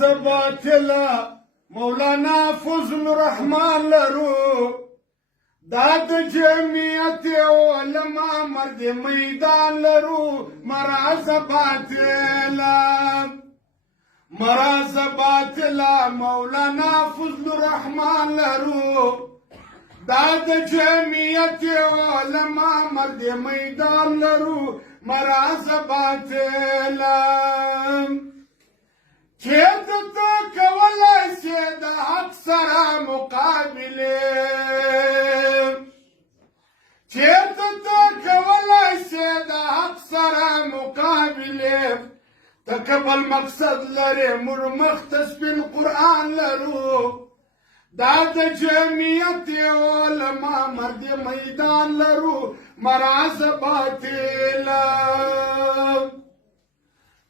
مراز باطلا مولانا فضل الرحمن لرو دا د جمعیت علماء مرد میدان لرو مراز باطلا مولانا فضل الرحمن لرو دا د جمعیت علماء مرد میدان لرو مراز باطلا چې ته کولای شې د حق سره مقابله تکبل مقصد لري مرمختص بالقرآن لرو دا د جمعیت علماء مرد میدان لرو مراز باطلا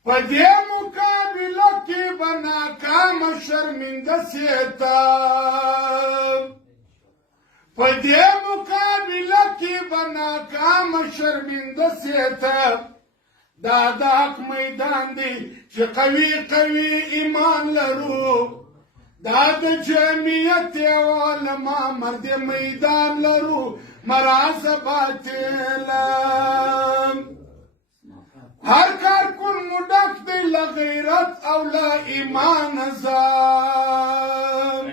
په دې مقابله کې به ناکام شرمنده سیتا په دې مقابله کې به ناکام شرمنده سیتا دا د حق میدان دی چې قوي ایمان لرو دا د جمعیت علماء مرد میدان لرو مراز باطلا هر کار کن مډک دی له غیرت او له ایمان زار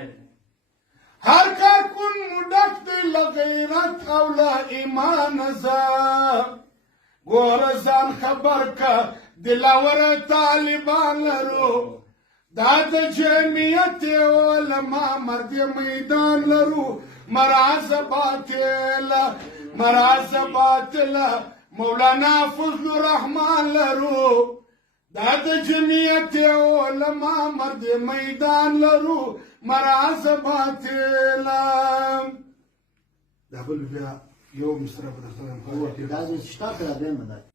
هر کار کن مډک دی له غیرت او له ایمان زار ګور ځان خبر کا دلاور طالبان لرو دا د جمعیت علماء مرد میدان لرو مراز باطلا مولانا فضل الرحمن لرو دا د جمعیت علماء مرد میدان لرو مراز باطلا دا بل بیا یو مصرف رسول دا شتا کرا به مدد